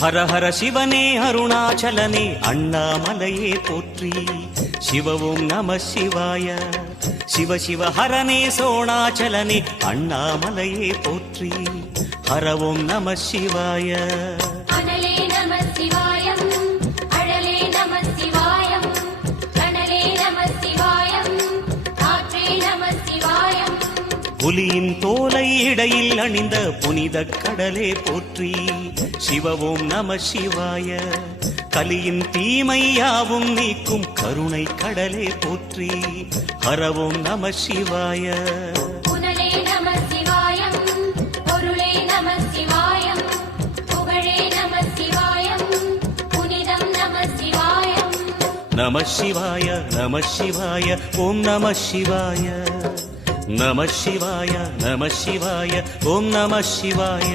ஹர ஹர சிவனே அருணாச்சலனே அண்ணாமலையே போற்றி. சிவவும் நம சிவாய. சிவ சிவ ஹரனே சோணாச்சலனே அண்ணாமலையே போற்றி. ஹரவும் நம சிவாய. அனலே நம சிவாயம், அழலே நம சிவாயம், கனலே நம சிவாயம், காற்றே நம சிவாயம். புலியின் தோலை இடையில் அணிந்த புனித கடலே போற்றி. சிவவும் நம சிவாய. கலியின் தீமையாவும் நீக்கும் கருணை கடலே போற்றி. ஹரவும் நம சிவாய. புனலே நம சிவாயம், பொருளே நம சிவாயம், புகழே நம சிவாயம், புனிதம் நம சிவாயம். நம சிவாய நம சிவாய ஓம் நம சிவாய. நம சிவாய நம சிவாய ஓம் நம சிவாய.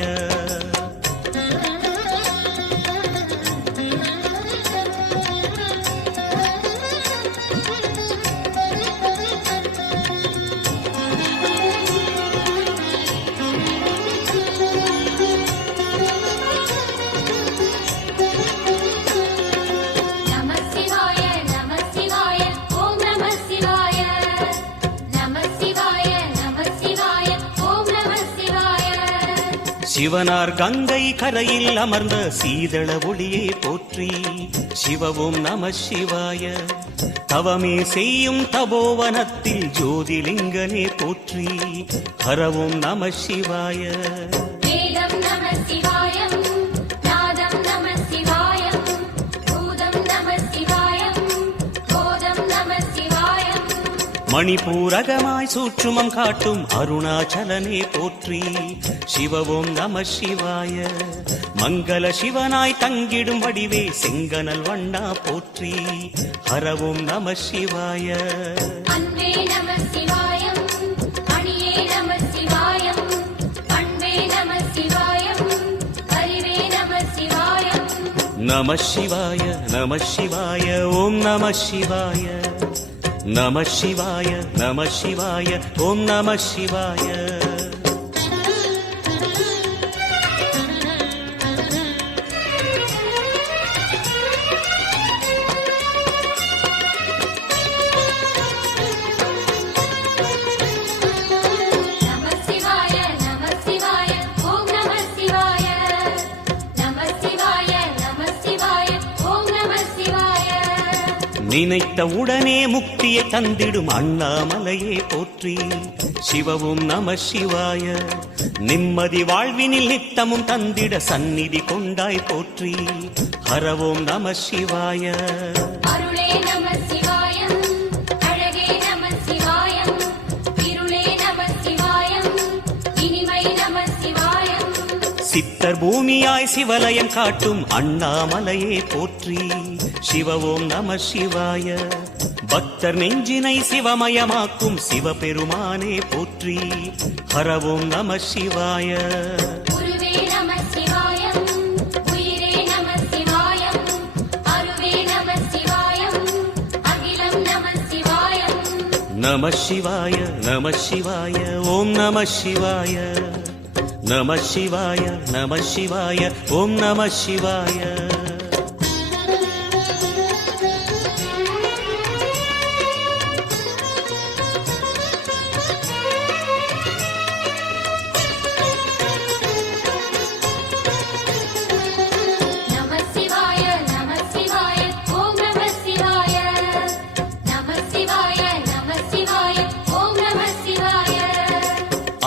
சிவனார் கங்கை கரையில் அமர்ந்த சீதள ஒளியே போற்றி. சிவவும் நம சிவாய. தவமே செய்யும் தபோவனத்தில் ஜோதிலிங்கனே போற்றி. ஹரவும் நம சிவாய. வேதம் நம சிவாயம், நாதம் நம சிவாயம், பூதம் நம சிவாயம், போதம் நம சிவாயம். மணிபூரகமாய் சூற்றுமம் காட்டும் அருணாச்சலனே போற்றி. சிவவும் நம சிவாய. மங்கள சிவனாய் தங்கிடும் வடிவே செங்கனல் வண்ணா போற்றி. ஹரவும் நம சிவாய. அன்பே நம சிவாயம், அணியே நம சிவாயம், அன்பே நம சிவாயம், அறிவே நம சிவாயம். நம சிவாய நம சிவாய ஓம் நம சிவாய. நம சிவாய நம சிவாய ஓம் நம சிவாய. நினைத்த உடனே முக்தியை தந்திடும் அண்ணாமலையே போற்றி. சிவவும் நம சிவாய. நிம்மதி வாழ்வினில் நித்தமும் தந்திட சந்நிதி கொண்டாய் போற்றி. ஹரவோம் நம சிவாய. அருளே நம சிவாயம், அழகே நம சிவாயம், இருளே நம சிவாயம், இனிமை நம சிவாயம். சித்தர் பூமியாய் சிவலயம் காட்டும் அண்ணாமலையே போற்றி. சிவவோம் நம சிவாய. பக்தர் நெஞ்சினை சிவமயமாக்கும் சிவபெருமானே போற்றி. ஹரவோம் நம சிவாய. குருவே நம சிவாயம், உயிரே நம சிவாயம், அருவே நம சிவாயம், அகிலம் நம சிவாயம். நம சிவாய நம சிவாய ஓம் நம சிவாய. நம சிவாய நம சிவாய ஓம் நம சிவாய.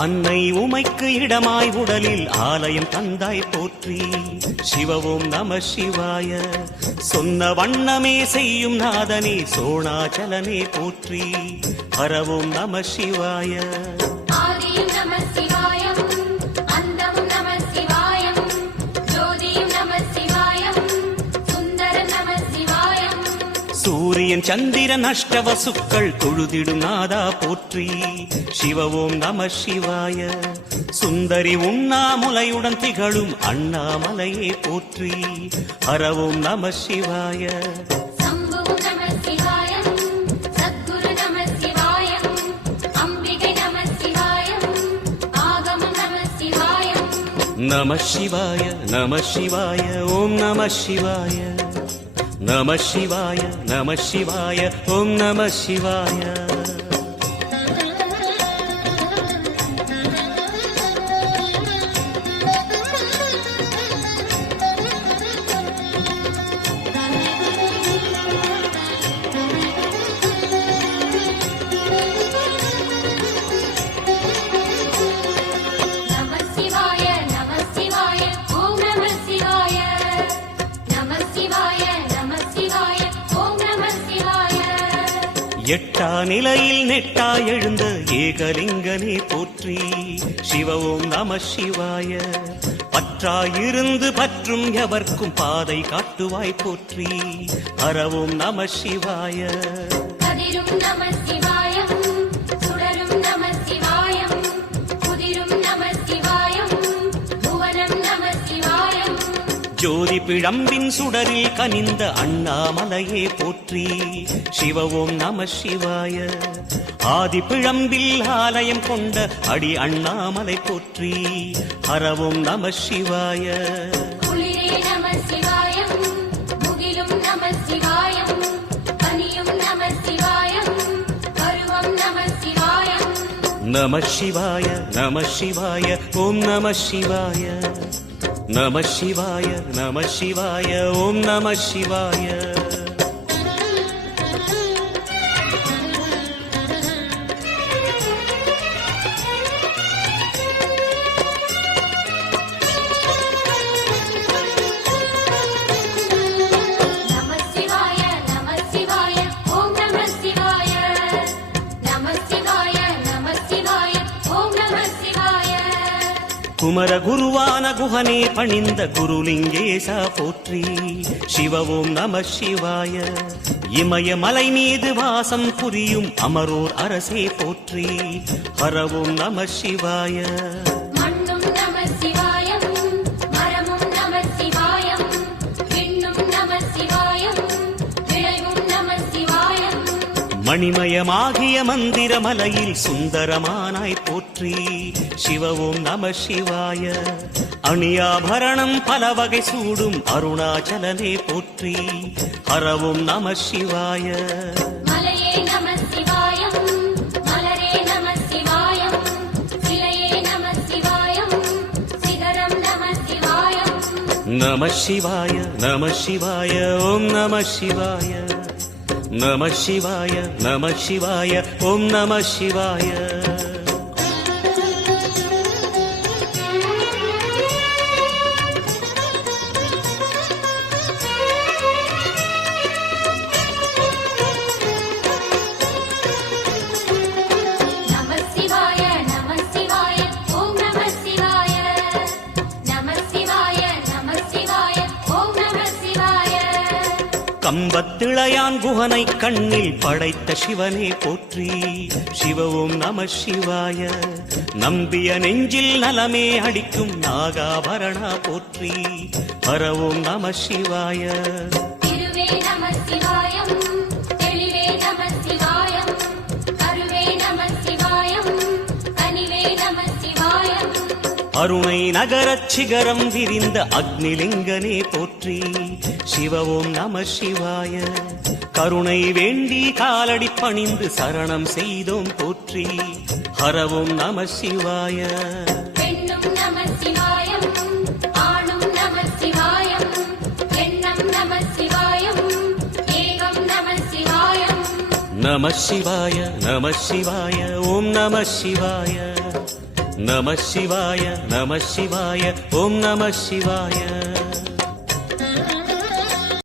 அன்னை உமைக்கு இடமாய் உடலில் ஆலயம் தந்தாய் போற்றி. சிவவோம் நம சிவாய. சொன்ன வண்ணமே செய்யும் நாதனே சோணாச்சலனே போற்றி. ஹரவோம் நம சிவாய. ஆதியும் நம சிவாயம், அந்தமும் நம சிவாயம், ஜோதியும் நம சிவாயம், சுந்தரம் நம சிவாயம். சூரியன் சந்திரன் அஷ்டவசுக்கள் தொழுதிடும் நாதா போற்றி. சிவவோம் நம சிவாய. சுந்தரி உண்ணாமுலையுடன் திகழும் அண்ணாமலையே போற்றி. ஹரவோம் நம சிவாய. சம்புவும் நம சிவாயம், சத்குரு நம சிவாயம், அம்பிகை நம சிவாயம், ஆகமம் நம சிவாயம். நம சிவாய நம சிவாய ஓம் நம சிவாய நம சிவாய நம சிவாய ஓம் நம சிவாய நம சிவாய நம சிவாய ஓம் நம சிவாய நம சிவாய நம சிவாய ஓம் நம சிவாய எட்டா நிலையில் நெட்டா எழுந்த ஏகலிங்கனே போற்றி சிவ ஓம் நம சிவாய பற்றாயிருந்து பற்றும் எவர்க்கும் பாதை காட்டுவாய் போற்றி ஹரவோம் நம சிவாய கதிரும் நம சிவாயம் சுடரும் நம சிவாயம் குதிரும் நம சிவாயம் புவனம் நம சிவாயம் ஜோதி பிழம்பின் சுடரில் கனிந்த அண்ணாமலையே போற்றி சிவ ஓம் நம சிவாய ஆதி பிழம்பில் ஆலயம் கொண்ட அடி அண்ணாமலை போற்றி ஹரவோம் நம சிவாய குளிரே நம சிவாயம் முகிலும் நம சிவாயம் பனியும் நம சிவாயம் பருவம் நம சிவாயம் நம சிவாய நம சிவாய ஓம் நம சிவாய நம சிவாய நம சிவாய ஓம் நம சிவாய நம சிவாய நம சிவாய ஓம் நம சிவாய நம சிவாய நம சிவாய ஓம் நம சிவாய குமர குருவான குஹனே பணிந்த குருலிங்கேசா போற்றி சிவ ஓம் நம சிவாய இமய மலை மீது வாசம் புரியும் அமரோர் அரசே போற்றி ஹரவோம் நம சிவாய மண்ணும் நம சிவாயம் மரமும் நம சிவாயம் விண்ணும் நம சிவாயம் விளைவும் நம சிவாயம் மணிமயமாகிய மந்திர மலையில் சுந்தரமானாய் போற்றி சிவ ஓம் நம சிவாய அணியாபரணம் பல வகை சூடும் அருணாச்சலனே போற்றி ஹரவோம் நம சிவாய மலையே நம சிவாயம் மலரே நம சிவாயம் சிலையே நம சிவாயம் சிகரம் நம சிவாயம் நம சிவாய நம சிவாய ஓம் நம சிவாய நம சிவாய நம சிவாய ஓம் நம சிவாய நம சிவாய நம சிவாய ஓம் நம சிவாய நம சிவாய நம சிவாய ஓம் நம சிவாய கம்பத்திளையான் குஹனை கண்ணில் படைத்த சிவனே போற்றி சிவ ஓம் நம சிவாய நம்பிய நெஞ்சில் நலமே அடிக்கும் நாகாபரணா போற்றி ஹரவோம் நம சிவாய திருவே நம சிவாயம் தெளிவே நம சிவாயம் கருவே நம சிவாயம் கனிவே நம சிவாயம் அருணை நகரச் சிகரம் விரிந்த அக்னிலிங்கனே போற்றி சிவ ஓம் நம சிவாய கருணை வேண்டி காலடி பணிந்து சரணம் செய்தோம் போற்றி ஹரவோம் நம சிவாய பெண்ணும் நம சிவாயம் ஆணும் நம சிவாயம் எண்ணம் நம சிவாயம் ஏகம் நம சிவாயம் நம சிவாய நம சிவாய ஓம் நம சிவாய நம சிவாய நம சிவாய ஓம் நம சிவாய